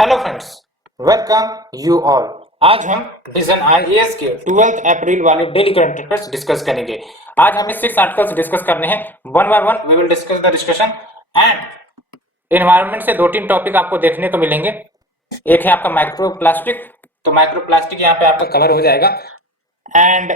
Hello friends, welcome you all. आज हम vision IAS के 12 अप्रैल वाले डेली करंट अफेयर्स डिस्कस करेंगे। आज हमें 6 आर्टिकल्स डिस्कस करने हैं। One by one we will discuss the discussion and environment से 2-3 टॉपिक आपको देखने को मिलेंगे। एक है आपका माइक्रो प्लास्टिक, तो माइक्रो प्लास्टिक यहाँ पे आपका कवर हो जाएगा। एंड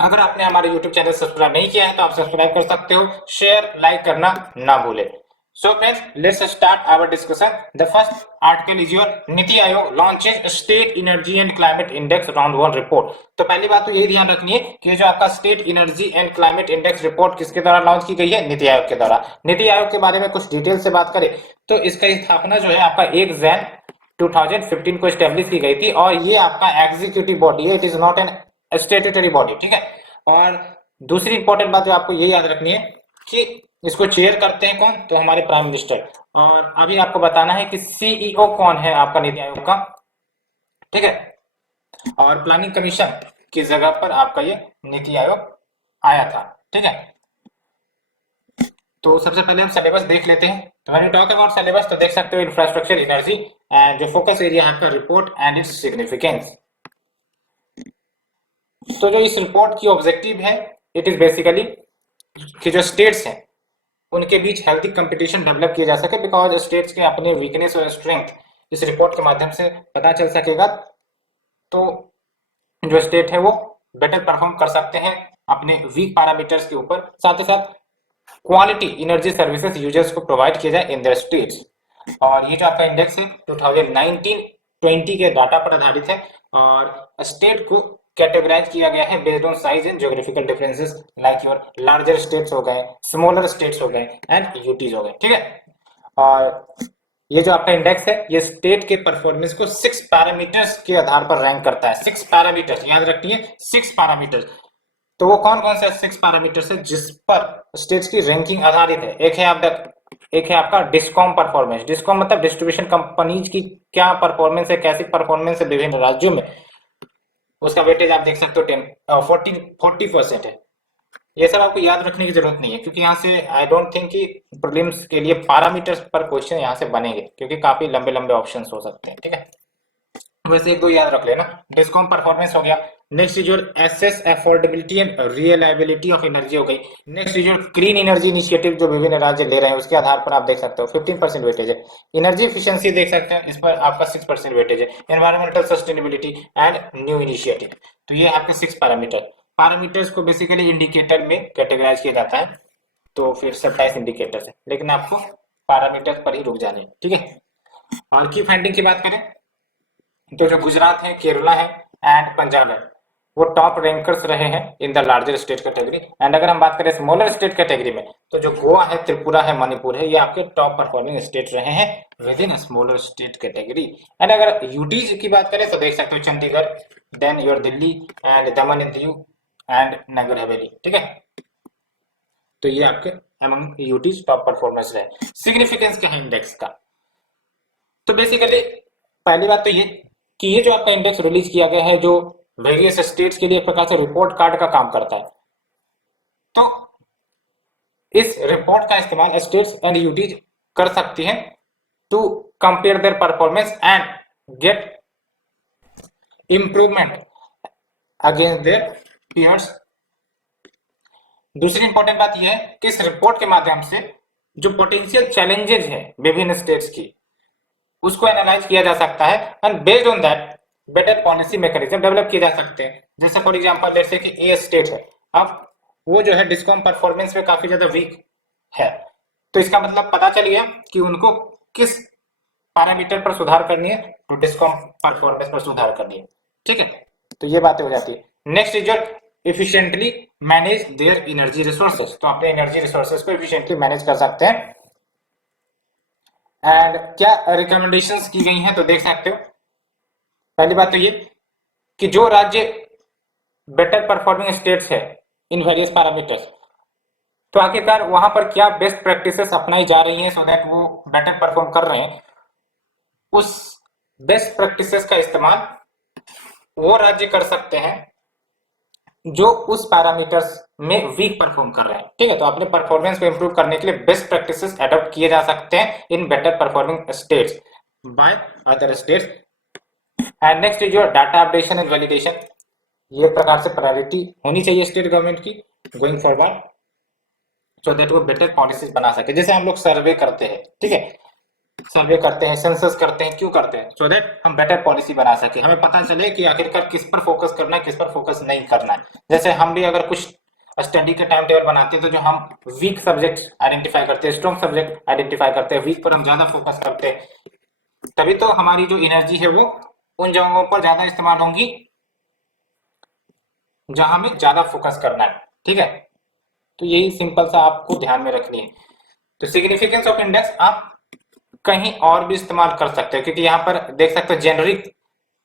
अगर आपने हमारे यूट्यूब चैनल सब्सक्राइब नहीं किया है तो आप सब्सक्राइब कर सकते हो। शेयर लाइक करना ना भूलें। So friends, let's start our discussion. The first article is your NITI Aayog launches State Energy and Climate Index Round 1 report। तो पहली बात तो यही ध्यान रखनी है कि जो आपका State Energy and Climate Index report किसके द्वारा लॉन्च की गई है? नीति आयोग के द्वारा। नीति आयोग के बारे में कुछ डिटेल से बात करें तो इसका स्थापना जो है आपका 1 जैन 2015 को स्टेब्लिश की गई थी और ये आपका एग्जीक्यूटिव बॉडी है, it is not an statutory body, ठीक है। और दूसरी इंपॉर्टेंट बात जो आपको ये याद रखनी है कि इसको चेयर करते हैं कौन? तो हमारे प्राइम मिनिस्टर। और अभी आपको बताना है कि सीईओ कौन है आपका नीति आयोग का, ठीक है। और प्लानिंग कमीशन की जगह पर आपका ये नीति आयोग आया था, ठीक है। तो सबसे पहले हम सिलेबस देख लेते हैं। तो when you talk about syllabus तो देख सकते हो इंफ्रास्ट्रक्चर एनर्जी एंड जो फोकस एरिया है आपका रिपोर्ट एंड इट्स सिग्निफिकेंस। तो जो इस रिपोर्ट की ऑब्जेक्टिव है इट इज बेसिकली कि जो स्टेट्स हैं उनके बीच हेल्थी कंपटीशन डेवलप किया जा सके, बिकॉज स्टेट्स के अपने वीकनेस और स्ट्रेंथ इस रिपोर्ट के माध्यम से पता चल सकेगा। तो जो स्टेट है वो बेटर परफॉर्म कर सकते हैं अपने वीक पैरामीटर्स के ऊपर, साथ ही साथ क्वालिटी एनर्जी सर्विसेज यूजर्स को प्रोवाइड किया जाए इन देयर स्टेट्स। और ये जो आपका इंडेक्स है 2019-20 के डाटा पर आधारित है और स्टेट को कैटेगराइज किया गया है based on size and geographical differences, like your larger states हो गए, स्मॉलर स्टेट्स हो गए एंड यूटीज हो गए, ठीक है। और ये जो आपका इंडेक्स है ये स्टेट के परफॉर्मेंस को 6 पैरामीटर्स के आधार पर रैंक करता है। 6 पैरामीटर्स याद रखिए, 6 पैरामीटर्स। तो वो कौन कौन से 6 पैरामीटर्स है जिस पर स्टेट्स की रैंकिंग आधारित है? एक है आपका डिस्कॉम परफॉर्मेंस। डिस्कॉम मतलब डिस्ट्रीब्यूशन कंपनीज की क्या परफॉर्मेंस है, कैसी परफॉर्मेंस है विभिन्न राज्यों में, उसका वेटेज आप देख सकते हो 40% है। ये सब आपको याद रखने की जरूरत नहीं है क्योंकि यहाँ से आई डोंट थिंक कि प्रीलिम्स के लिए पैरामीटर्स पर क्वेश्चन यहाँ से बनेंगे क्योंकि काफी लंबे लंबे ऑप्शंस हो सकते हैं, ठीक है। वैसे एक दो याद रख लेना। डिस्कॉम परफॉर्मेंस हो गया। Next is your access affordability and reliability of energy हो गई। Next is your clean energy initiative जो विभिन्न राज्य ले रहे हैं उसके आधार पर आप देख सकते हो 15% वेटेज है। एनर्जी एफिशिएंसी देख सकते हैं, इस पर आपका 6% वेटेज है। Environmental sustainability and new initiative, तो ये आपके 6 पैरामीटर्स को बेसिकली इंडिकेटर में कैटेगराइज किया जाता है। तो फिर 27 इंडिकेटर्स है लेकिन आपको पैरामीटर्स पर ही रुक जाने, ठीक है। और की फाइंडिंग की बात करें तो जो गुजरात है, केरला है एंड पंजाब है वो टॉप रैंकर्स रहे हैं in the larger state category. And अगर हम बात करें स्मॉलर स्टेट कैटेगरी में तो जो गोवा है, त्रिपुरा है, मणिपुर है, ये आपके टॉप परफॉर्मिंग स्टेट रहे हैं with in smaller state category. And अगर यूटीज की बात करें तो देख सकते हो Chandigarh, then your Delhi and Daman and Diu and Nagar Haveli, ठीक है। तो ये आपके अमंग यूटीज टॉप परफॉर्मेंस रहे। सिग्निफिकेंस क्या है इंडेक्स का? तो बेसिकली पहली बात तो ये कि ये जो आपका इंडेक्स रिलीज किया गया है जो वेरियस स्टेट्स के लिए एक प्रकार से रिपोर्ट कार्ड का काम करता है। तो इस रिपोर्ट का इस्तेमाल स्टेट्स एंड यूटीज कर सकती हैं to compare their performance and get improvement against their peers. दूसरी इंपॉर्टेंट बात यह है कि इस रिपोर्ट के माध्यम से जो पोटेंशियल चैलेंजेस है विभिन्न स्टेट्स की उसको एनालाइज किया जा सकता है and based on that better policy mechanism develop किए जा सकते हैं। जैसे फॉर एग्जांपल जैसे कि ए स्टेट है, अब वो जो है डिस्कॉम परफॉर्मेंस में काफी ज्यादा वीक है, तो इसका मतलब पता चल गया कि उनको किस पैरामीटर पर सुधार करनी है, तो डिस्कॉम परफॉर्मेंस पर सुधार करनी है, ठीक है। तो ये बातें हो जाती है। Next is your efficiently manage their energy resources, तो अपने एनर्जी रिसोर्सेज को एफिशिएंटली मैनेज कर सकते हैं। एंड क्या रिकमेंडेशंस की गई हैं तो देख सकते हो। पहली बात तो ये कि जो राज्य बेटर परफॉर्मिंग स्टेट्स है इन वेरियस पैरामीटर्स, तो आखिरकार वहां पर क्या बेस्ट प्रैक्टिसेस अपनाई जा रही हैं सो दैट वो बेटर परफॉर्म कर रहे हैं, उस बेस्ट प्रैक्टिसेस का इस्तेमाल वो राज्य कर सकते हैं जो उस पैरामीटर्स में वीक परफॉर्म कर रहे हैं, ठीक है। तो अपने परफॉर्मेंस को इंप्रूव करने के लिए बेस्ट प्रैक्टिसेस अडॉप्ट किए जा सकते हैं in better performing states. By other states. And next is your data updation and validation. ये प्रकार से प्रायोरिटी होनी चाहिए स्टेट गवर्नमेंट की गोइंग फॉरवर्ड, सो दैट वो बेटर पॉलिसीज बना सके। जैसे हम लोग सर्वे करते हैं, ठीक है, सर्वे करते हैं, सेंसस करते हैं, क्यों करते हैं? सो दैट हम बेटर पॉलिसी बना सके, हमें पता चले कि आखिरकार किस पर फोकस करना है, किस पर फोकस नहीं करना है। जैसे हम भी अगर कुछ स्टडी का टाइम टेबल बनाते हैं तो जो हम वीक सब्जेक्ट आइडेंटिफाई करते हैं, स्ट्रॉन्ग सब्जेक्ट आइडेंटिफाई करते हैं, वीक पर हम ज्यादा फोकस करते हैं, तभी तो हमारी जो एनर्जी है वो उन जगहों पर ज्यादा इस्तेमाल होंगी जहां हमें ज्यादा फोकस करना है, ठीक है। तो यही सिंपल सा आपको ध्यान में रखनी है। तो सिग्निफिकेंस ऑफ इंडेक्स आप कहीं और भी इस्तेमाल कर सकते हो, क्योंकि यहाँ पर देख सकते हो जेनरिक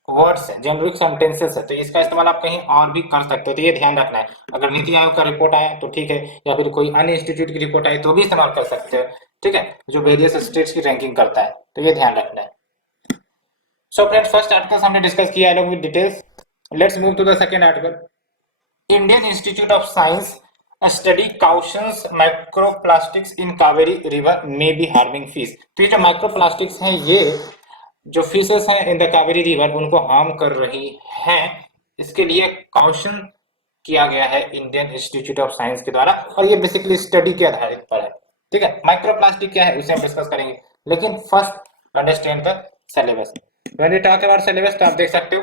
वर्ड्स है, जेनरिक सेंटेंसेस है, तो इसका इस्तेमाल आप कहीं और भी कर सकते हो। तो ये ध्यान रखना है। अगर नीति आयोग का रिपोर्ट आया तो ठीक है, या फिर कोई अन्य इंस्टीट्यूट की रिपोर्ट आई तो भी इस्तेमाल कर सकते हो, ठीक है, जो वेरियस स्टेट्स की रैंकिंग करता है। तो ये ध्यान रखना है। सो फ्रेंड्स, फर्स्ट आर्टिकल हमने डिस्कस किया along with details. Let's move to the second article. Indian Institute of Science study cautions microplastics in Kaveri river में बी हार्मिंग फिश। तो ये जो माइक्रोप्लास्टिक्स हैं, ये जो फिशेस हैं इन द कावेरी रिवर उनको हार्म कर रही हैं, इसके लिए काउशन किया गया है इंडियन इंस्टीट्यूट ऑफ साइंस के द्वारा, और ये बेसिकली स्टडी के आधारित पर है, ठीक है। माइक्रोप्लास्टिक क्या है उसे हम डिस्कस करेंगे, लेकिन first understand the syllabus. When we talk about syllabus, तो आप देख सकते हो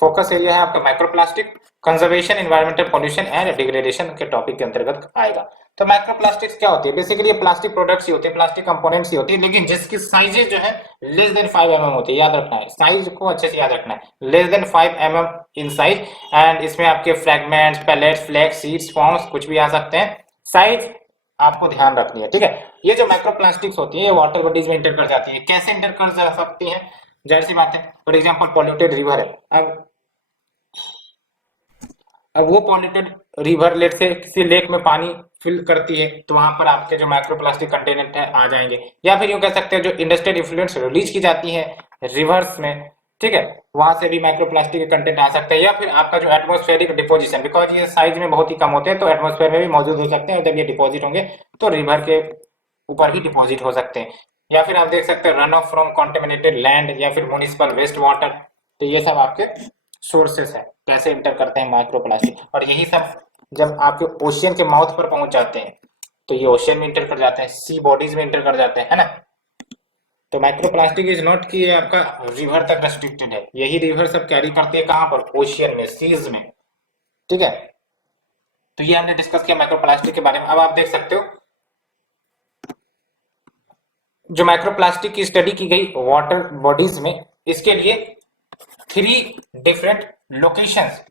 फोकस एरिया है आपका microplastic, conservation, environmental pollution and degradation के टॉपिक के अंतर्गत आएगा। तो माइक्रोप्लास्टिक्स क्या होती है? बेसिकली ये प्लास्टिक प्रोडक्ट्स ही होते हैं, प्लास्टिक कंपोनेंट्स ही होती है, लेकिन जिसकी साइजेज जो है लेस देन 5 mm होती है। याद रखना है, साइज को अच्छे से याद रखना है, less than 5 mm in size. And इसमें आपके fragments, pellets, flakes, seeds, forms कुछ भी आ सकते हैं। साइज आपको ध्यान रखनी है, ठीक है। ये जो माइक्रोप्लास्टिक्स होती है ये वाटर बॉडीज में इंटर कर जाती है। कैसे इंटर कर जा सकती है? जाहिर सी बात है, फॉर एग्जाम्पल पॉल्यूटेड रिवर है, अब वो पॉल्यूटेड रिवर लेट से किसी लेक में पानी फिल करती है, तो वहां पर आपके जो माइक्रोप्लास्टिक कंटेनेंट है आ जाएंगे। या फिर यूं कह सकते हैं जो इंडस्ट्रियल इफ्लुएंट्स रिलीज की जाती है रिवर्स में, ठीक है, वहां से भी माइक्रोप्लास्टिक के कंटेंट आ सकते हैं। या फिर आपका जो एटमॉस्फेरिक डिपोजिशन, बिकॉज ये साइज में बहुत ही कम होते हैं तो एटमॉस्फेयर में भी मौजूद हो सकते हैं, और जब ये डिपॉजिट होंगे तो रिवर के ऊपर ही डिपॉजिट हो सकते हैं। या फिर आप देख सकते हैं run of from contaminated land या फिर म्युनिसिपल वेस्ट वाटर। तो ये सब आपके सोर्सेस है कैसे इंटर करते हैं माइक्रोप्लास्टिक, और यही सब जब आपके ओशियन के माउथ पर पहुंच जाते हैं तो ये ओशियन में इंटर कर जाते हैं, सी बॉडीज में इंटर कर जाते हैं, है ना। तो माइक्रोप्लास्टिक इज नॉट कि आपका रिवर तक रेस्ट्रिक्टेड है, यही रिवर सब कैरी करते हैं कहां पर? ओशियन में, सीज में, ठीक है। तो ये हमने डिस्कस किया माइक्रोप्लास्टिक के बारे में। अब आप देख सकते हो जो माइक्रोप्लास्टिक की स्टडी की गई वाटर बॉडीज में, इसके लिए 3 डिफरेंट लोकेशंस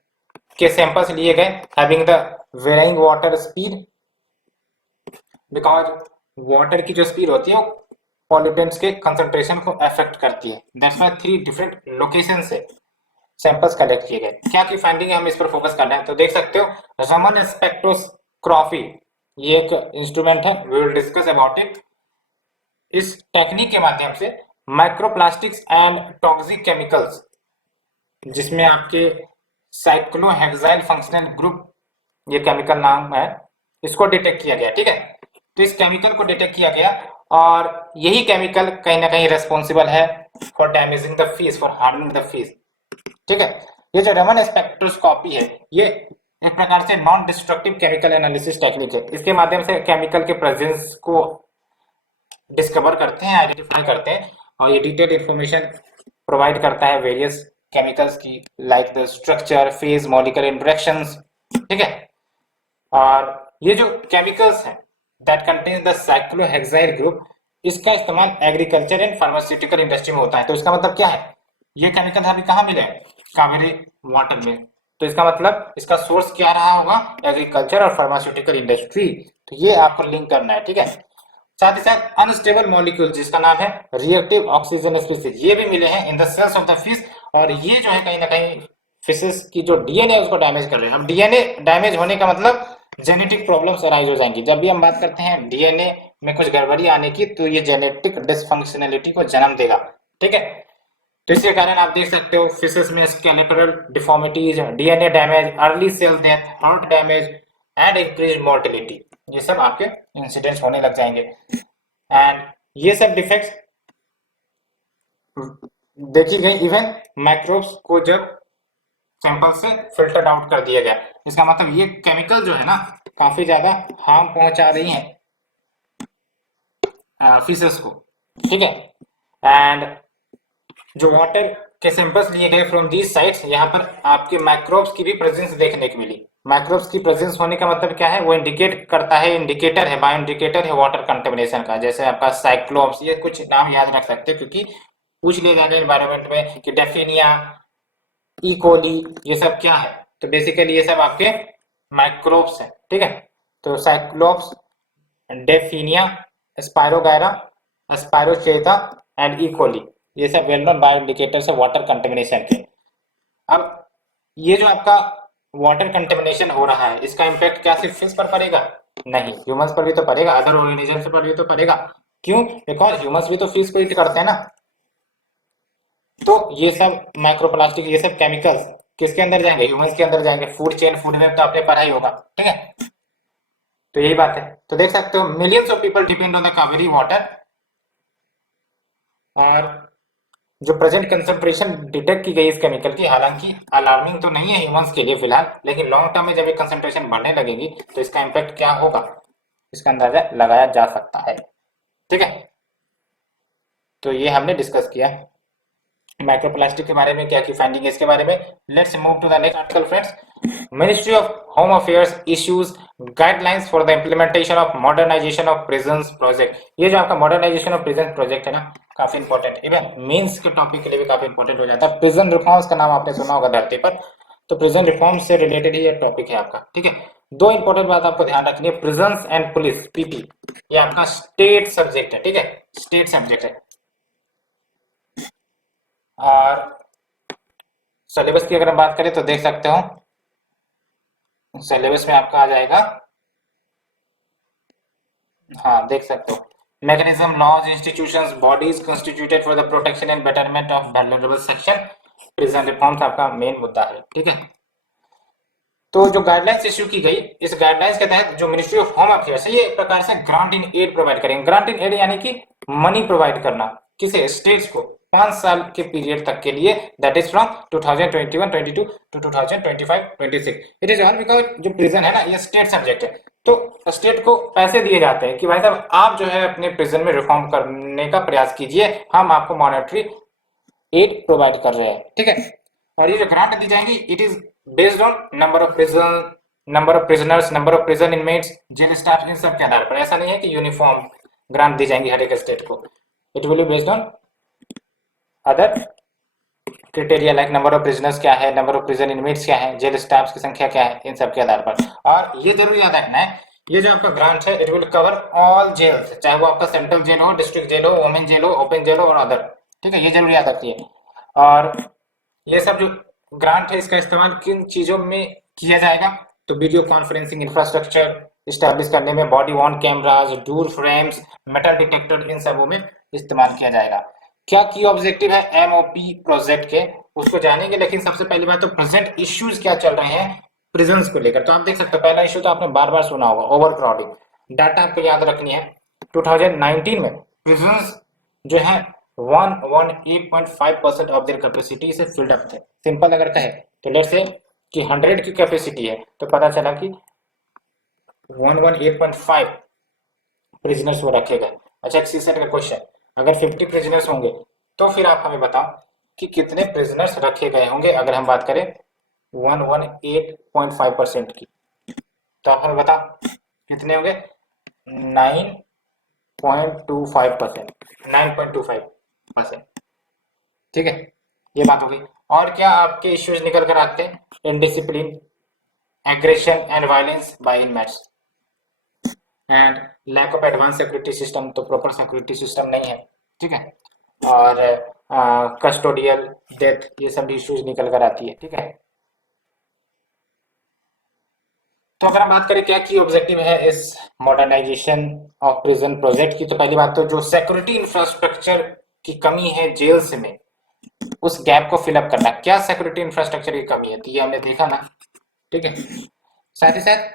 के सैंपल्स लिए गए, having the varying water speed, because water की जो स्पीड होती है वो पॉल्यूटेंट्स के कंसंट्रेशन को अफेक्ट करती है। दैट्स व्हाई 3 डिफरेंट लोकेशन से सैंपल्स कलेक्ट किए गए। क्या की फाइंडिंग है, हम इस पर फोकस करना है। तो देख सकते हो रमन स्पेक्ट्रोस्कोपी, ये एक इंस्ट्रूमेंट है, we will discuss about it. इस टेक्निक के माध्यम से माइक्रोप्लास्टिक्स एंड टॉक्सिक केमिकल्स, जिसमें आपके साइक्लोहेक्साइल फंक्शनल ग्रुप, ये केमिकल नाम है, इसको डिटेक्ट किया गया, ठीक है। तो इस केमिकल को डिटेक्ट किया गया, और यही केमिकल कहीं ना कहीं रेस्पॉन्सिबल है for damaging the fish, for harming the fish, ठीक है। ये जो रमन स्पेक्ट्रोस्कोपी है, ये एक प्रकार से non destructive chemical analysis technique है। इसके माध्यम से केमिकल के प्रेजेंस को डिस्कवर करते हैं, आइडेंटिफाई करते हैं, और ये डिटेल्ड इंफॉर्मेशन प्रोवाइड करता है वेरियस केमिकल्स की, like the structure, phase, molecular interactions, ठीक है। और ये जो केमिकल्स हैं that contain the cyclohexyl group, इसका इस्तेमाल एग्रीकल्चर एंड फार्मास्यूटिकल इंडस्ट्री में होता है। तो इसका मतलब क्या है? ये केमिकल अभी कहाँ मिले? कावेरी वाटर में। तो इसका मतलब इसका सोर्स क्या रहा होगा? एग्रीकल्चर और फार्मास्यूटिकल इंडस्ट्री। तो ये आपको लिंक करना है, ठीक है। साथ ही साथ अनस्टेबल मॉलिक्यूल जिसका नाम है रिएक्टिव ऑक्सीजन स्पीसीज, ये भी मिले हैं in the cells of the fish, और ये जो है कहीं ना कहीं फिशेस की जो डीएनए उसको डैमेज कर रहे हैं। अब डीएनए डैमेज होने का मतलब जेनेटिक प्रॉब्लम्स अराइज हो जाएंगी। जब भी हम बात करते हैं डीएनए में कुछ गड़बड़ी आने की, तो ये जेनेटिक डिसफंक्शनलिटी को जन्म देगा, ठीक है। तो इसके कारण आप देख सकते हो फिशेस में skeletal deformities, DNA damage, early cell death, heart damage and increase mortality, ये सब आपके इंसिडेंट्स होने लग जाएंगे। एंड ये सब डिफेक्ट्स देखी गई इवन माइक्रोब्स को जब सैंपल से फिल्टर आउट कर दिया गया। इसका मतलब ये केमिकल जो है ना काफी ज्यादा हार्म पहुंचा रही हैं फिशेस को, ठीक है। एंड जो वाटर के सैंपल्स लिए गए फ्रॉम दीज साइट्स, यहाँ पर आपके माइक्रोब्स की भी प्रेजेंस देखने को मिली। माइक्रोब्स की प्रेजेंस होने का मतलब क्या है, वो इंडिकेट करता है, इंडिकेटर है, बायो इंडिकेटर है वाटर कंटेमिनेशन का। जैसे आपका साइक्लोप्स, ये कुछ नाम याद रख सकते हैं क्योंकि पूछ लिया जाएगा एनवायरमेंट में कि डेफिनिया, ई कोली, ये सब क्या है। तो बेसिकली ये सब आपके माइक्रोब्स हैं, ठीक है। तो साइक्लोप्स, डेफिनिया, स्पायरोगायरा, स्पायरोचेटा एंड ई कोली, ये सब वेल नोन बायो इंडिकेटर्स है वाटर कंटेमिनेशन के। अब ये जो आपका वाटर कंटेमिनेशन हो रहा है, इसका इम्पैक्ट क्या सिर्फ फिश पर पड़ेगा? नहीं, ह्यूमंस पर भी तो पड़ेगा, अदर ऑर्गेनिजम्स पर भी तो पड़ेगा। क्यों? बिकॉज ह्यूमंस भी तो फिश को ईट करते हैं ना। तो ये सब माइक्रोप्लास्टिक, ये सब केमिकल्स किसके अंदर जाएंगे? ह्यूमंस के अंदर जाएंगे। फूड चेन, फूड वेब तो आपने पढ़ा ही होगा, ठीक है। तो यही बात है। तो देख सकते हो millions of people depend on the Kaveri water, और जो प्रेजेंट कंसंट्रेशन डिटेक्ट की गई इस केमिकल की, हालांकि अलार्मिंग तो नहीं है ह्यूमंस के लिए फिलहाल, लेकिन लॉन्ग टर्म में जब ये कंसंट्रेशन बढ़ने लगेगी तो इसका इम्पैक्ट क्या होगा, इसका अंदाजा लगाया जा सकता है, ठीक है। तो ये हमने डिस्कस किया माइक्रोप्लास्टिक के बारे में, क्या की फाइंडिंग है इसके बारे में। Let's move to the next article friends. Ministry of home affairs issues guidelines for the implementation of modernisation of prisons project. ये जो आपका मॉडर्नाइजेशन ऑफ प्रिजन प्रोजेक्ट है ना, काफी इंपॉर्टेंट, इवन मेंस के टॉपिक के लिए भी काफी इंपॉर्टेंट हो जाता है। प्रिजन रिफॉर्म्स का नाम आपने सुना होगा धरती पर, तो प्रिजन रिफॉर्म से रिलेटेड ही ये टॉपिक है आपका, ठीक है। दो इंपॉर्टेंट बात आपको ध्यान रखनी है, प्रिजन्स एंड पुलिस, पीपी, ये आपका स्टेट सब्जेक्ट है, ठीक है, स्टेट सब्जेक्ट है। और सिलेबस की अगर हम बात करें तो देख सकते हो सिलेबस में आपका आ जाएगा, हाँ देख सकते हो, mechanism, laws, institutions, bodies constituted for the protection and betterment of vulnerable section, prison reforms आपका मेन मुद्दा है, ठीक है। तो जो गाइडलाइंस इश्यू की गई, इस गाइडलाइंस के तहत जो मिनिस्ट्री ऑफ होम अफेयर्स है, ये एक प्रकार से ग्रांट इन एड प्रोवाइड करेंगे। ग्रांट इन एड यानी कि मनी प्रोवाइड करना, किसे? स्टेट्स को, 5 साल के पीरियड तक के लिए, that is from 2021-22 to 2025-26। It is all because जो प्रिजन है ना, ये स्टेट सब्जेक्ट है, तो स्टेट को पैसे दिए जाते हैं कि भाई साहब आप जो है अपने प्रिजन में रिफॉर्म करने का प्रयास कीजिए, हम आपको मॉनेटरी एड प्रोवाइड कर रहे हैं, ठीक है। और ये जो ग्रांट दी जाएंगी, it is based on number of prison, number of prisoners, number of prison inmates, jail staff, इन सब के आधार पर। ऐसा नहीं है कि यूनिफॉर्म ग्रांट दी जाएंगी हर एक स्टेट को, it will be based on other criteria like number of prisoners क्या है, नंबर ऑफ प्रिजन इनमेट्स क्या है, जेल स्टाफ की संख्या क्या है, इन सब के आधार पर। और ये जरूर याद रखना है, ये जो आपका ग्रांट है, it will cover all jails, चाहे वो आपका सेंट्रल जेल हो, डिस्ट्रिक्ट जेल हो, वुमेन जेल हो, ओपन जेल हो और अदर, ठीक है, ये जरूर याद रखिए। और ये सब जो ग्रांट है, इसका इस्तेमाल किन चीजों में किया जाएगा? तो वीडियो कॉन्फ्रेंसिंग इंफ्रास्ट्रक्चर इस्टेब्लिश करने में, body worn cameras, door frames, metal detector, इन सबों में इस्तेमाल किया जाएगा। क्या की ऑब्जेक्टिव है एमओपी प्रोजेक्ट के, उसको जानेंगे, लेकिन सबसे पहली बात तो प्रेजेंट इश्यूज क्या चल रहे हैं प्रिजन्स को लेकर। तो आप देख सकते हो पहला इश्यू तो आपने बार बार सुना होगा, ओवर क्राउडिंग। डाटा आपको याद रखनी है, 2019 में प्रिजन्स जो है 118.5% ऑफ देयर कैपेसिटी से फिल्ड अप थे। सिंपल अगर कहे तो लेट्स से कि 100 की कैपेसिटी है, तो पता चला कि 118.5 प्रिजनर्स वो रखे गए। अच्छा, एक सीसेट का क्वेश्चन, अगर 50 प्रिजनर्स होंगे तो फिर आप हमें बताओ कि कितने प्रिजनर्स रखे गए होंगे, अगर हम बात करें 118.5% की, तो आप हमें बताओ कितने होंगे? 9.25%, 9.25%, ठीक है, ये बात हो गई। और क्या आपके इश्यूज निकल कर आते हैं? Indiscipline, aggression and violence by inmates, and lack of advance security system, तो प्रॉपर सिक्योरिटी सिस्टम नहीं है, ठीक है। और कस्टोडियल डेथ, ये सब इश्यूज निकल कर आती है, ठीक है। तो अगर हम बात करें क्या की ऑब्जेक्टिव है इस मॉडर्नाइजेशन ऑफ प्रिजन प्रोजेक्ट की, तो पहली बात तो जो सिक्योरिटी इंफ्रास्ट्रक्चर की कमी है जेल्स में, उस गैप को फिलअप करना। क्या सिक्योरिटी इंफ्रास्ट्रक्चर की कमी है, तो ये हमने देखा ना, ठीक है। साथ ही साथ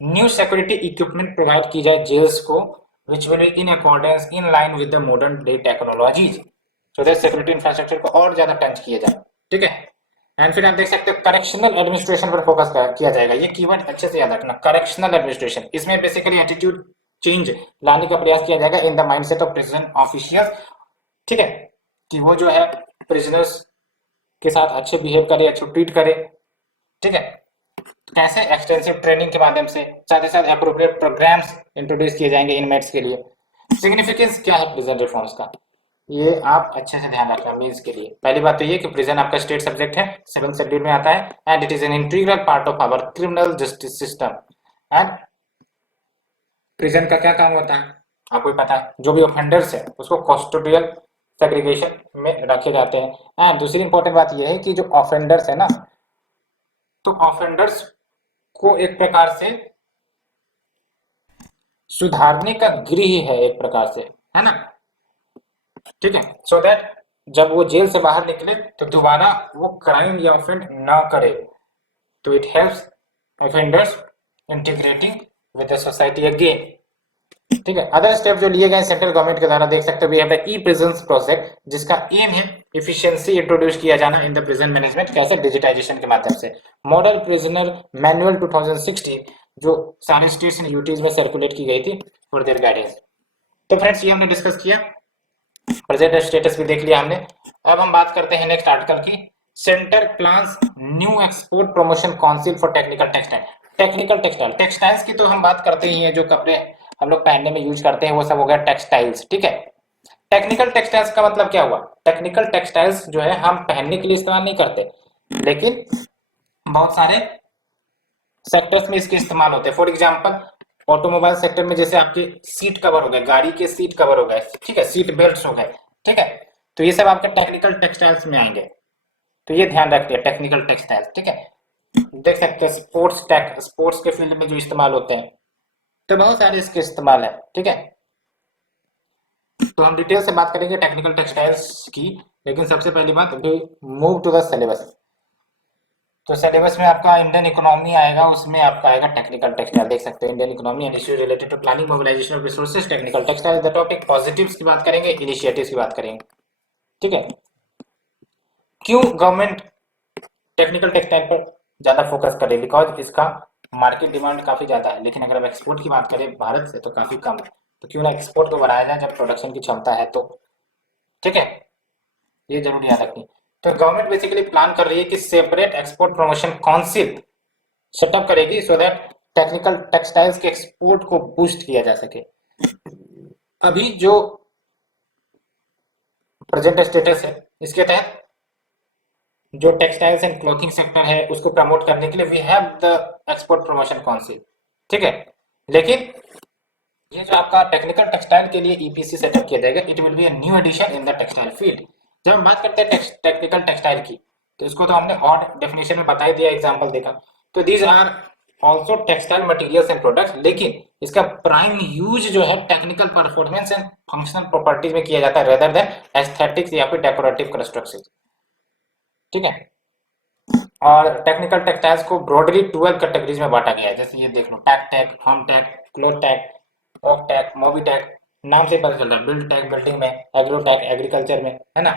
न्यू सिक्योरिटी इक्विपमेंट प्रोवाइड की जाए जेल्स को, which will be in accordance in line with the modern day technologies. So that security infrastructure को और ज्यादा टंच किया जाए, ठीक है। एंड फिर आप देख सकते हो करेक्शनल एडमिनिस्ट्रेशन पर फोकस किया जाएगा। ये कीवर्ड अच्छे से याद रखना, करेक्शनल एडमिनिस्ट्रेशन। इसमें बेसिकली एटीट्यूड चेंज लाने का प्रयास किया जाएगा in the mindset of prison officials, ठीक है, कि वो जो है प्रिजनर्स के साथ अच्छे बिहेव करे, अच्छे ट्रीट करे, ठीक है। कैसे? एक्सटेंसिव ट्रेनिंग के माध्यम से, साथ ही साथ एप्रोप्रिएट प्रोग्राम्स इंट्रोड्यूस किए जाएंगे इनमेट्स के लिए। सिग्निफिकेंस क्या है प्रिजन रिफॉर्म्स का, ये आप अच्छे से ध्यान रखना मीन्स के लिए। पहली बात तो ये कि प्रिजन आपका स्टेट सब्जेक्ट है, 7th शेड्यूल में आता है, and it is an integral part of our criminal justice system. And prison का क्या काम होता है आपको पता है, जो भी ऑफेंडर्स है उसको कस्टोडियल सेग्रीगेशन में रखे जाते हैं। एंड दूसरी इंपॉर्टेंट बात यह है कि जो ऑफेंडर्स है ना, तो ऑफेंडर्स को एक प्रकार से सुधारने का गृह है, एक प्रकार से, है ना, ठीक है। सो दैट जब वो जेल से बाहर निकले तो दोबारा वो क्राइम या ऑफेंड ना करे, तो it helps offenders integrating with the society again, ठीक है। अदर स्टेप जो लिए गए सेंट्रल गवर्नमेंट के द्वारा, देख सकते हो we have the E prisons project, जिसका एम है इफिशिएंसी इंट्रोड्यूस किया जाना इन द प्रिजन मैनेजमेंट। कैसे? डिजिटाइजेशन के माध्यम से। मॉडल प्रिजनर मैनुअल 2016 जो सारे स्टेट्स एंड यूटीज में सर्कुलेट की गई थी फॉर देयर गाइडेंस। तो फ्रेंड्स ये हमने डिस्कस किया, प्रेजेंट स्टेटस भी देख लिया हमने। अब हम बात करते हैं नेक्स्ट आर्टिकल की। Centre plans new export promotion council for technical textile. Technical textile, textiles की तो हम बात करते ही हैं, जो कपड़े हम लोग पहनने में यूज करते हैं वो सब हो गया टेक्सटाइल्स, ठीक है। टेक्निकल टेक्सटाइल्स का मतलब क्या हुआ? टेक्निकल टेक्सटाइल्स जो है हम पहनने के लिए इस्तेमाल नहीं करते, लेकिन बहुत सारे सेक्टर्स में इसके इस्तेमाल होते हैं। फॉर एग्जांपल ऑटोमोबाइल सेक्टर में जैसे आपके सीट कवर हो गए, गाड़ी के सीट कवर हो गए, ठीक है, सीट बेल्ट हो गए, ठीक है, तो ये सब आपके टेक्निकल टेक्सटाइल्स में आएंगे, तो ये ध्यान रखिए टेक्निकल टेक्सटाइल्स, ठीक है। देख सकते हैं स्पोर्ट्स के फील्ड में जो इस्तेमाल होते हैं, तो बहुत सारे इसके इस्तेमाल है, ठीक है। तो हम डिटेल से बात करेंगे टेक्निकल टेक्सटाइल्स की, लेकिन सबसे पहली बात मूव टू द सिलेबस। तो सिलेबस में आपका इंडियन इकोनॉमी आएगा, उसमें आपका आएगा टेक्निकल टेक्सटाइल। देख सकते हैं Indian economy and issues related to planning mobilisation of resources, technical textile the topic. Positives की बात करेंगे, इनिशिएटिव्स की बात करेंगे, ठीक है। क्यों गवर्नमेंट टेक्निकल टेक्सटाइल पर ज्यादा फोकस करे? बिकॉज इसका मार्केट डिमांड काफी ज्यादा है, लेकिन अगर हम एक्सपोर्ट की बात करें भारत से तो काफी कम है। तो क्यों ना एक्सपोर्ट को बढ़ाया जाए जब प्रोडक्शन की क्षमता है तो, ठीक है, ये जरूर याद रखनी। तो गवर्नमेंट बेसिकली प्लान कर रही है कि separate export promotion council setup करेगी सो दैट टेक्निकल टेक्सटाइल्स के एक्सपोर्ट को बूस्ट किया जा सके। अभी जो प्रेजेंट स्टेटस है, इसके तहत जो टेक्सटाइल्स एंड क्लॉथिंग सेक्टर है उसको प्रमोट करने के लिए we have the export promotion council, ठीक है। लेकिन ये जो आपका टेक्निकल टेक्सटाइल के लिए ईपीसी सेटअप किया जाएगा, it will be a new addition in the textile field. जब हम बात करते हैं टेक्निकल टेक्सटाइल की, तो इसको तो हमने और डेफिनेशन में बता ही दिया, एग्जांपल देखा। तो these are also textile materials and products, लेकिन इसका प्राइम यूज जो है technical performance and functional properties में किया जाता है रेदर देन एस्थेटिक्स या फिर डेकोरेटिव कंस्ट्रक्शन, ठीक है। और टेक्निकल टेक्सटाइल्स को ब्रॉडली 12 कैटेगरीज में बांटा गया है, जैसे ये देख लो, tech tech, home tech, cloth tech, ऑफ टैग, मोबी टैग, नाम से पता चल रहा है। बिल्ड टैग बिल्डिंग में, एग्रो टैग एग्रीकल्चर में, है ना,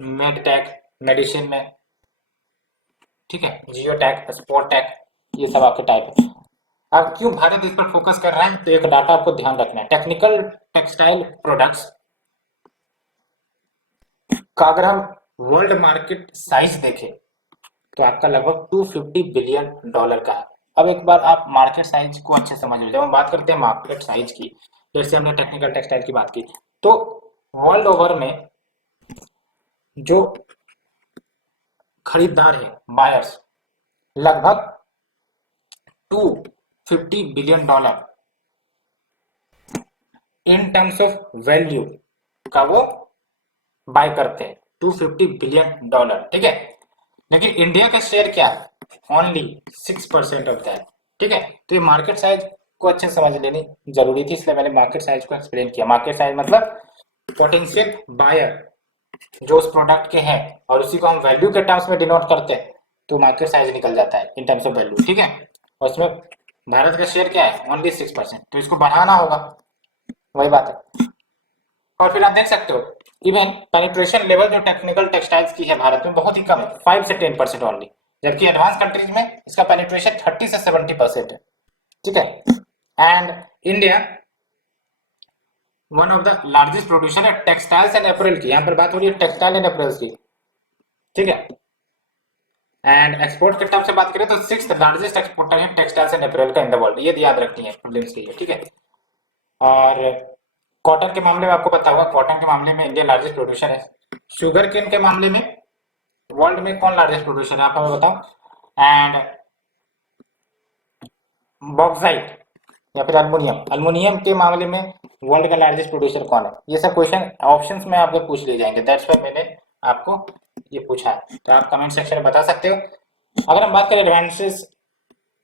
मेड टैग मेडिसिन में, ठीक है, जियो टैग, स्पोर्ट टैग, ये सब आपके टाइप है। अब क्यों भारत इस पर फोकस कर रहा है? तो एक डाटा आपको ध्यान रखना है, टेक्निकल टेक्सटाइल प्रोडक्ट्स का अगर हम वर्ल्ड मार्केट साइज देखें तो आपका लगभग $250 बिलियन का है। अब एक बार आप मार्केट साइज को अच्छे समझ लो। जब हम बात करते हैं मार्केट साइज की, जैसे हमने टेक्निकल टेक्सटाइल की बात की, तो वर्ल्ड ओवर में जो खरीदार है, बायर्स, लगभग $250 billion in terms of value का वो बाय करते हैं, $250 बिलियन, ठीक है। लेकिन इंडिया का शेयर क्या है? ओनली 6% ऑफ दैट, ठीक है। तो ये मार्केट साइज को अच्छे से समझ लेनी जरूरी थी, इसलिए मैंने मार्केट साइज को एक्सप्लेन किया। मार्केट साइज मतलब पोटेंशियल बायर जो उस प्रोडक्ट के हैं, और उसी को हम वैल्यू के टर्म्स में डिनोट करते हैं, तो मार्केट साइज निकल जाता है इन टर्म्स ऑफ वैल्यू, ठीक है। और उसमें भारत का शेयर क्या है? ओनली 6%, तो इसको बढ़ाना होगा, वही बात है। और फिर आप देख सकते हो इवन पेनिट्रेशन लेवल जो टेक्निकल टेक्सटाइल्स की है भारत में बहुत ही कम है, 5 से 10% ओनली, जबकि एडवांस कंट्रीज में इसका पेनिट्रेशन 30 से 70% है। ठीक है। And India one of the largest producer है टेक्सटाइल्स एंड अपेरल की, यहाँ पर बात हो रही है टेक्सटाइल एंड अपेरल्स की। ठीक है। एंड एक्सपोर्ट के टर्म से बात करें तो 6th लार्जेस्ट एक्सपोर्टर है टेक्सटाइल्स एंड अपेरल का इन द वर्ल्ड, ये याद रखनी है प्रीलिम्स के लिए। ठीक है। और कॉटन के मामले में आपको पता होगा, कॉटन के मामले में इंडिया लार्जेस्ट प्रोड्यूसर है। शुगर केन के मामले में वर्ल्ड में कौन लार्जेस्ट प्रोड्यूसर है आप हमें बताओ। एंड बॉक्साइट या फिर अल्मोनियम, अल्मोनियम के मामले में वर्ल्ड का लार्जेस्ट प्रोड्यूसर कौन है। ये सब क्वेश्चन ऑप्शंस में आपको पूछ लिए जाएंगे, दैट्स व्हाई मैंने आपको ये पूछा है, तो आप कमेंट सेक्शन में बता सकते हो। अगर हम बात करें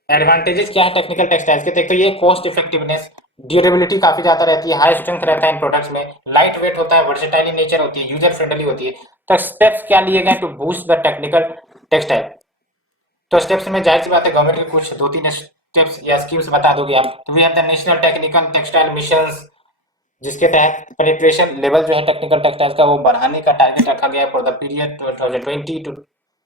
एडवांटेजेस क्या है टेक्निकल टेक्सटाइल्स के, तो ये कॉस्ट इफेक्टिवनेस, ड्यूरेबिलिटी काफी ज्यादा रहती है, हाई स्ट्रेंथ रहता है इन प्रोडक्ट्स में, लाइट वेट होता है, वर्सेटाइल इन नेचर होती है, यूजर फ्रेंडली होती है। तो स्टेप्स क्या लिए गए to boost the technical textile, तो स्टेप्स में जाहिर सी बात है गवर्नमेंट के कुछ 2-3 स्टेप्स या स्कीम्स बता दोगे आप। तो we have the national technical textile missions, जिसके तहत पेनिट्रेशन लेवल जो है टेक्निकल टेक्सटाइल्स का वो बढ़ाने का टारगेट रखा गया फॉर द पीरियड 2020 टू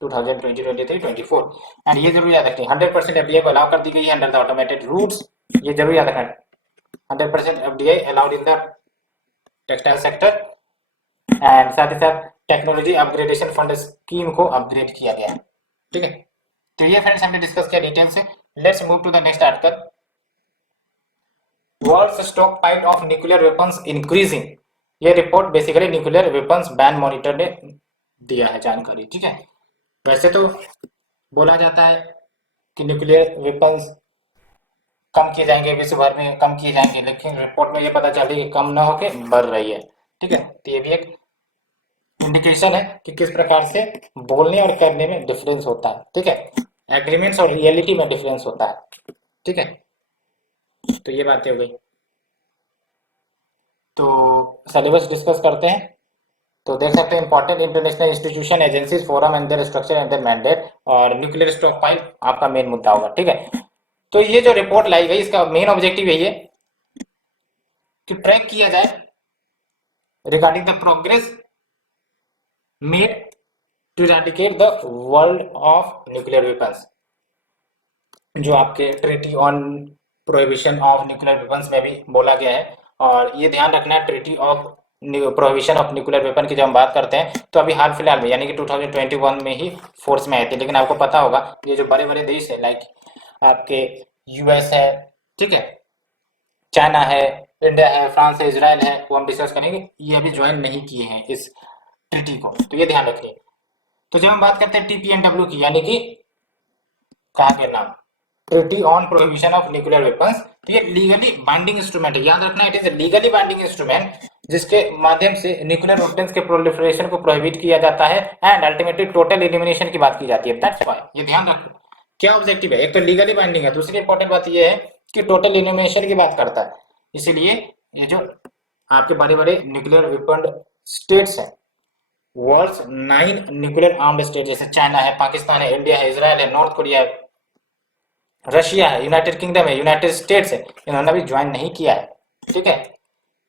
2023-24। एंड ये जरूर याद रखें 100% एफडीआई को अलाउ कर दी गई है अंडर द ऑटोमेटेड रूट्स, ये जरूर याद रखें 100% FDI allowed in the textile sector. And साथ ही साथ टेक्नोलॉजी अपग्रेडेशन फंड स्कीम को अपग्रेड किया गया है। ठीक है। तो ये फ्रेंड्स हमने डिस्कस किया डिटेल से। Let's move to the next article. World stockpile of nuclear weapons increasing, ये report basically nuclear weapons ban monitor ने दिया है जानकारी। ठीक है। वैसे तो बोला जाता है कि न्यूक्लियर वेपन्स कम किए जाएंगे, विश्व भर में कम किए जाएंगे, लेकिन रिपोर्ट में ये पता चल रही है कि कम ना होके बढ़ रही है। ठीक है। तो ये भी एक इंडिकेशन है कि किस प्रकार से बोलने और करने में डिफरेंस होता है। ठीक है। एग्रीमेंट्स और रियलिटी में डिफरेंस होता है। ठीक है। तो ये बातें हो गई, तो सिलेबस डिस्कस करते हैं। तो देख सकते हैं important international institution agencies forum and there structure and there mandate, और न्यूक्लियर स्टॉक पाइल आपका मेन मुद्दा होगा। ठीक है। तो ये जो रिपोर्ट लाई गई इसका मेन ऑब्जेक्टिव यही है कि ट्रैक किया जाए regarding the progress made to eradicate the world of nuclear weapons, जो आपके treaty on prohibition of nuclear weapons में भी बोला गया है। और ये ध्यान रखना है treaty of prohibition of nuclear weapon की जब हम बात करते हैं तो अभी हाल फिलहाल में यानी कि 2021 में ही फोर्स में आए थे, लेकिन आपको पता होगा ये जो बड़े बड़े देश है लाइक आपके यूएस है, ठीक है, चाइना है, इंडिया है, फ्रांस है, इजराइल है, वो हम डिस्कस करेंगे, ये अभी ज्वाइन नहीं किए हैं इस ट्रीटी को, तो ये ध्यान रखिए। तो जब हम बात करते हैं टीपीएनडब्ल्यू की यानी कि कहा गया नाम treaty on prohibition of nuclear weapons, तो ये लीगली बाइंडिंग इंस्ट्रूमेंट है, याद रखना it is legally binding instrument जिसके माध्यम से न्यूक्लियर वेपन्स के प्रोलिफरेशन को प्रोहिबिट किया जाता है एंड अल्टीमेटली टोटल एलिमिनेशन की बात की जाती है। दैट्स व्हाई ये ध्यान रखो क्या ऑब्जेक्टिव है, एक तो लीगली बाइंडिंग है, दूसरी इंपॉर्टेंट बात ये है कि टोटल एलिमिनेशन की बात करता है। इसीलिए ये जो आपके बड़े बड़े न्यूक्लियर वेपन स्टेट्स हैं, वर्ल्ड्स 9 न्यूक्लियर आर्म्ड स्टेट जैसे चाइना है, पाकिस्तान है, इंडिया है, इजराइल है, नॉर्थ कोरिया है, रशिया है, यूनाइटेड किंगडम है, यूनाइटेड स्टेट्स है, इन्होंने अभी ज्वाइन नहीं किया है। ठीक है।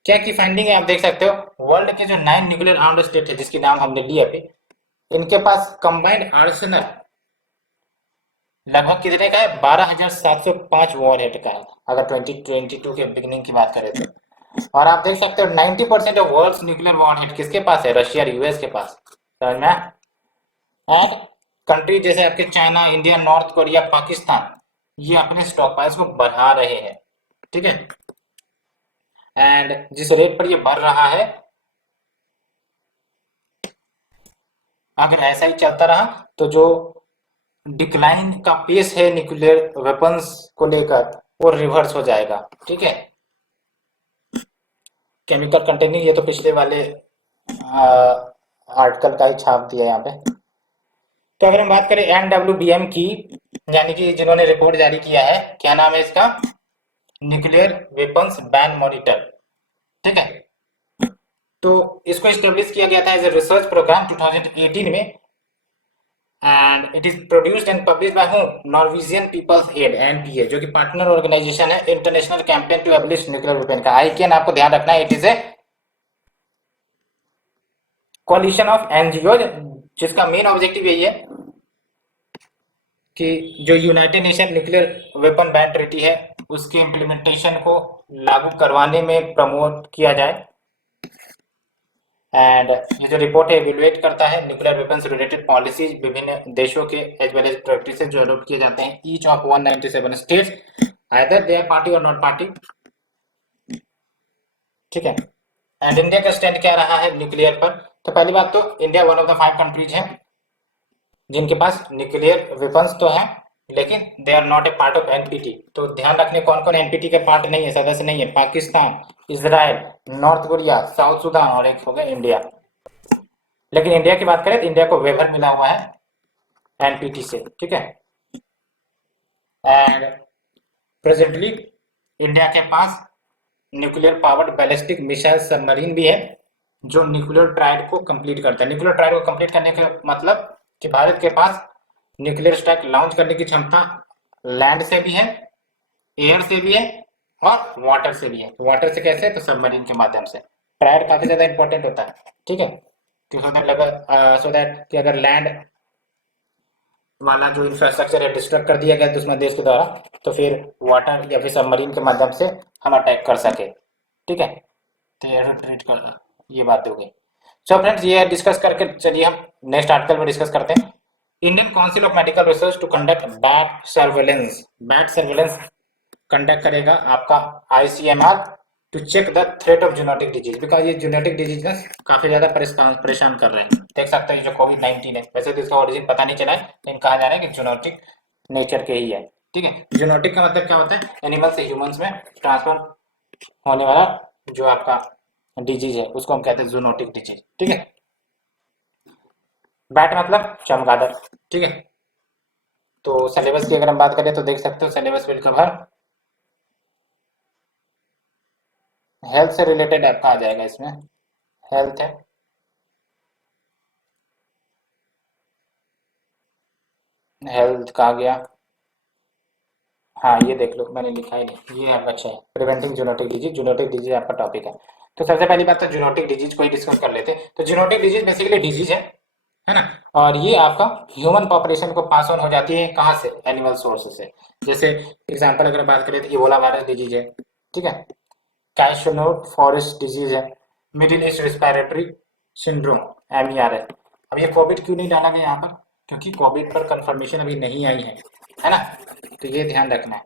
क्या की फाइंडिंग है आप देख सकते हो, वर्ल्ड के जो 9 न्यूक्लियर आर्म्ड स्टेट है जिसकी नाम हमने ली अभी, इनके पास कंबाइंड आर्सेनल लगभग कितने का है, 12,705 वॉर हेड का है अगर 2022 के बिगिनिंग की बात करें तो। और आप देख सकते हो 90% of world's nuclear warhead किसके पास है, रशिया और यूएस के पास, समझ में। एंड कंट्री जैसे आपके China, India, north Korea, Pakistan, ये अपने स्टॉक पाइल्स को बढ़ा रहे हैं। ठीक है। एंड जिस रेट पर ये बढ़ रहा है अगर ऐसा ही चलता रहा तो जो डिक्लाइन का पेस है न्यूक्लियर वेपन्स को लेकर वो रिवर्स हो जाएगा। ठीक है। केमिकल कंटेनिंग, ये तो पिछले वाले आर्टिकल का ही छाप दिया यहाँ पे। तो अगर हम बात करें एनडब्ल्यूबीएम की यानी कि जिन्होंने रिपोर्ट जारी किया है, क्या नाम है इसका, न्यूक्लियर वेपन्स बैन मॉनिटर। ठीक है। तो इसको एस्टेब्लिश किया गया था एज ए रिसर्च प्रोग्राम 2018 में, and it is produced and published by whom, Norwegian People's Aid NPA, जो कि पार्टनर ऑर्गेनाइजेशन है international campaign to abolish nuclear weapon का। आई कैन आपको ध्यान रखना है, it is a coalition of NGO, जिसका मेन ऑब्जेक्टिव यही है कि जो United Nation nuclear weapon ban treaty है उसके इम्प्लीमेंटेशन को लागू करवाने में प्रमोट किया जाए। एंड ये जो रिपोर्ट है इवेलुएट करता है न्यूक्लियर वेपन्स रिलेटेड पॉलिसीज विभिन्न देशों के एज वेल एज प्रैक्टिसेस जो अडॉप्ट किए जाते हैं each of 197 states either they are party और नॉट पार्टी। ठीक है। एंड इंडिया का स्टैंड क्या रहा है न्यूक्लियर पर? तो पहली बात तो India one of the 5 countries है जिनके पास न्यूक्लियर वेपन्स तो हैं लेकिन they are not a part of NPT. तो ध्यान रखने कौन कौन एनपीटी के पार्ट नहीं है, सदस्य नहीं है। Pakistan, Israel, north Korea, south Sudan और एक हो गया इंडिया। लेकिन इंडिया की बात करें तो इंडिया को वेवर मिला हुआ है एनपीटी से। ठीक है। एंड प्रेजेंटली इंडिया के पास nuclear powered ballistic missile submarine भी है जो न्यूक्लियर ट्रायड को कंप्लीट करता है। न्यूक्लियर ट्रायड को कंप्लीट करने का मतलब कि भारत के पास न्यूक्लियर स्ट्राइक लॉन्च करने की क्षमता लैंड से भी है, एयर से भी है और वाटर से भी है। तो वाटर से कैसे? तो सबमरीन के माध्यम से। ट्रायड काफी ज्यादा इंपॉर्टेंट होता है। ठीक है। सो दैट कि अगर लैंड वाला जो इंफ्रास्ट्रक्चर है डिस्ट्रक्ट कर दिया गया दुश्मन देश के द्वारा तो फिर वाटर या फिर सबमरीन के माध्यम से हम अटैक कर सके। ठीक है। तो ऐसा ट्रीट कर, ये बात हो गई। सो फ्रेंड्स ये डिस्कस करके चलिए हम नेक्स्ट आर्टिकल में डिस्कस करते हैं। Indian council of medical research to conduct bat surveillance. Bat surveillance conduct करेगा आपका ICMR to check the threat of zoonotic disease, because ये जूनोटिक डिजीज में काफी ज्यादा परेशान कर रहे हैं। देख सकते हैं जो कोविड-19 है, वैसे तो इसका ओरिजिन पता नहीं चला है लेकिन कहा जा रहा है कि जूनोटिक नेचर के ही है। ठीक है। जूनोटिक का मतलब क्या होता है? एनिमल से ह्यूमंस में ट्रांसफर होने वाला जो आपका डिजीज है उसको हम कहते हैं जूनोटिक डिजीज। ठीक है। बैट मतलब चमगादड़। ठीक है। तो सिलेबस की अगर हम बात करें तो देख सकते हो सिलेबस विल कवर हेल्थ से रिलेटेड आपका आ जाएगा इसमें। हेल्थ है, हेल्थ का आ गया। हाँ ये देख लो मैंने लिखा ही नहीं, ये आपका अच्छा है preventing zoonotic disease. Zoonotic disease आपका टॉपिक है। तो सबसे पहली बात तो जूनोटिक डिजीज को ही डिस्कस कर लेते हैं। तो जूनोटिक डिजीज बेसिकली डिजीज है ना। और ये आपका ह्यूमन पॉपुलेशन को पास ऑन हो जाती है कहाँ से? एनिमल सोर्स से। जैसे एग्जांपल अगर बात करें तो इबोला वायरस डिजीज है। ठीक है। कैशनोट फॉरेस्ट डिजीज है, middle east respiratory syndrome MER है। अब ये कोविड क्यों नहीं डाला गया यहाँ पर? क्योंकि कोविड पर कंफर्मेशन अभी नहीं आई है ना। तो ये ध्यान रखना है।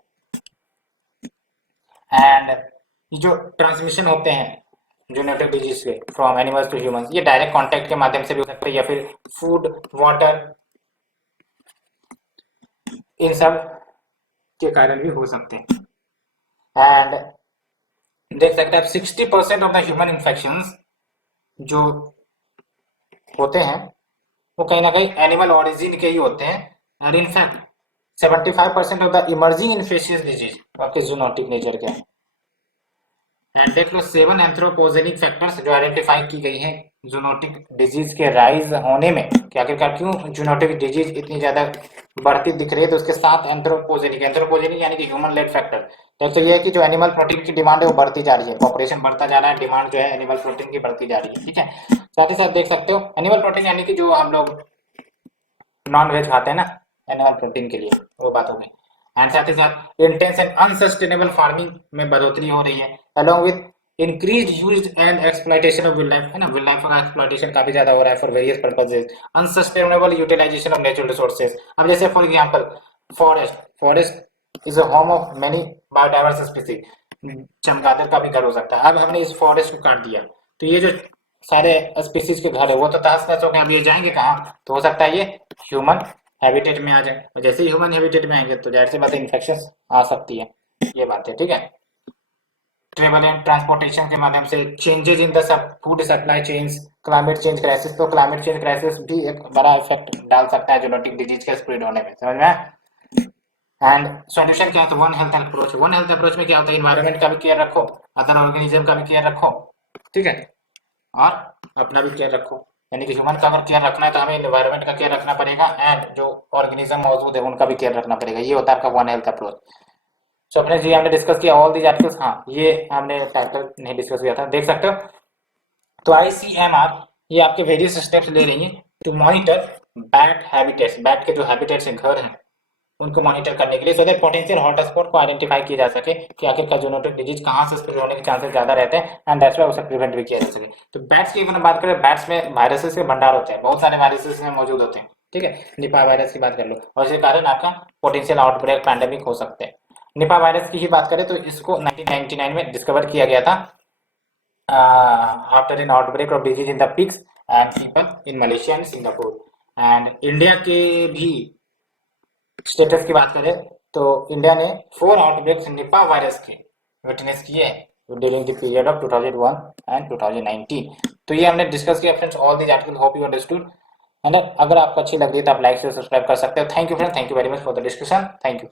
एंड ये जो ट्रांसमिशन होते हैं जूनोटिक डिजीज के फ्रॉम एनिमल्स टू ह्यूमंस, ये डायरेक्ट कांटेक्ट के माध्यम से भी हो सकते हैं या फिर फूड, वाटर, इन सब के कारण भी हो सकते हैं। एंड देख सकते हैं आप 60% ऑफ द ह्यूमन इन्फेक्शंस जो होते हैं वो कहीं ना कहीं एनिमल ओरिजिन के ही होते हैं। और in fact 75% of the emerging infectious disease आपके जूनोटिक नेचर के हैं। एंड देख लो 7 एंथ्रोपोजेनिक फैक्टर्स जो आइडेंटिफाई की गई हैं जूनोटिक डिजीज के राइज होने में कि आखिरकार क्यों जूनोटिक डिजीज इतनी ज्यादा बढ़ती दिख रही है। तो उसके साथ एंथ्रोपोजेनिक यानी कि ह्यूमन लेड फैक्टर। तो एक्चुअली है कि जो एनिमल प्रोटीन की डिमांड है वो बढ़ती जा रही है, पॉपुलेशन बढ़ता जा रहा है, डिमांड जो है एनिमल प्रोटीन की बढ़ती जा रही है। ठीक है। साथ ही साथ देख सकते हो एनिमल प्रोटीन यानी कि जो हम लोग नॉन वेज खाते हैं ना एनिमल प्रोटीन के लिए, वो बात हो गई। एंड साथ ही साथ इंटेंस एंड अनसस्टेनेबल फार्मिंग में बढ़ोतरी हो रही है along with increased use and exploitation of wildlife, है ना। wildlife का exploitation काफी ज्यादा हो रहा है for various purposes, unsustainable utilization of natural resources। अब जैसे for example forest is a home of many biodiverse species, चमगादड़ का भी घर हो सकता है। अब हमने इस फॉरेस्ट को काट दिया तो ये जो सारे स्पीसीज के घर है वो तो तहस नहस हो गए। अब ये जाएंगे कहाँ? तो हो सकता है ये ह्यूमन हैबिटेट में आ जाए और जैसे ही ह्यूमन हैबिटेट में आएंगे तो जाहिर सी बात है इन्फेक्शन आ सकती है। ये बात है। ठीक है। ट्रेवल एंड ट्रांसपोर्टेशन के माध्यम से changes in the food supply chains, climate change crisis. तो क्लाइमेट चेंज क्राइसिस भी एक बड़ा इफेक्ट डाल सकता है जूनोटिक डिजीज के स्प्रेड होने में, समझ में आया? एंड सॉल्यूशन क्या है? तो one health approach. One health approach में क्या होता है? इन्वायरमेंट का भी केयर रखो, अदर ऑर्गेनिज्म का भी केयर रखो। ठीक है। और अपना भी केयर रखो, यानी कि ह्यूमन का अगर केयर रखना है तो हमें इन्वायरमेंट का केयर रखना पड़ेगा एंड जो ऑर्गेनिज्म मौजूद है उनका भी केयर रखना पड़ेगा। ये होता है आपका वन हेल्थ अप्रोच। सो अपने जी हमने डिस्कस किया ऑल दीज आर्टिकल्स। हाँ ये हमने टाइटल नहीं डिस्कस किया था, देख सकते हो। तो आईसीएमआर ये आपके वेरियस स्टेप्स ले रही है to monitor bat habitats, bat के जो हैबिटेट्स हैं, घर हैं, उनको मॉनिटर करने के लिए, सो दैट पोटेंशियल हॉटस्पॉट को आइडेंटिफाई किया जा सके कि आखिरकार जूनोटिक डिजीज कहाँ से स्प्रेड होने के चांसेस ज्यादा रहते हैं, एंड दैट्स व्हाई उसे प्रिवेंट भी किया जा सके। तो बैट्स की अगर बात करें, बैट्स में वायरसेस के भंडार होते हैं, बहुत सारे वायरसेस में मौजूद होते हैं, ठीक है। निपा वायरस की बात कर लो, और इसके कारण आपका पोटेंशियल आउटब्रेक पैंडेमिक हो सकते हैं। निपा वायरस की ही बात करें तो इसको 1999 में डिस्कवर किया गया था after N outbreak of disease in the pigs and people in Malaysia and Singapore. And India के भी स्टेटस की बात करें तो इंडिया ने 4 आउटब्रेक्स निपा वायरस के विटनेस किए हैं during the period of 2001 and 2019। तो ये हमने डिस्कस किया friends, all these article, hope you understood. And अगर आपको अच्छी लग रही है तो आप लाइक से सब्सक्राइब कर सकते हो। Thank you friends, thank you very much for the discussion, thank you.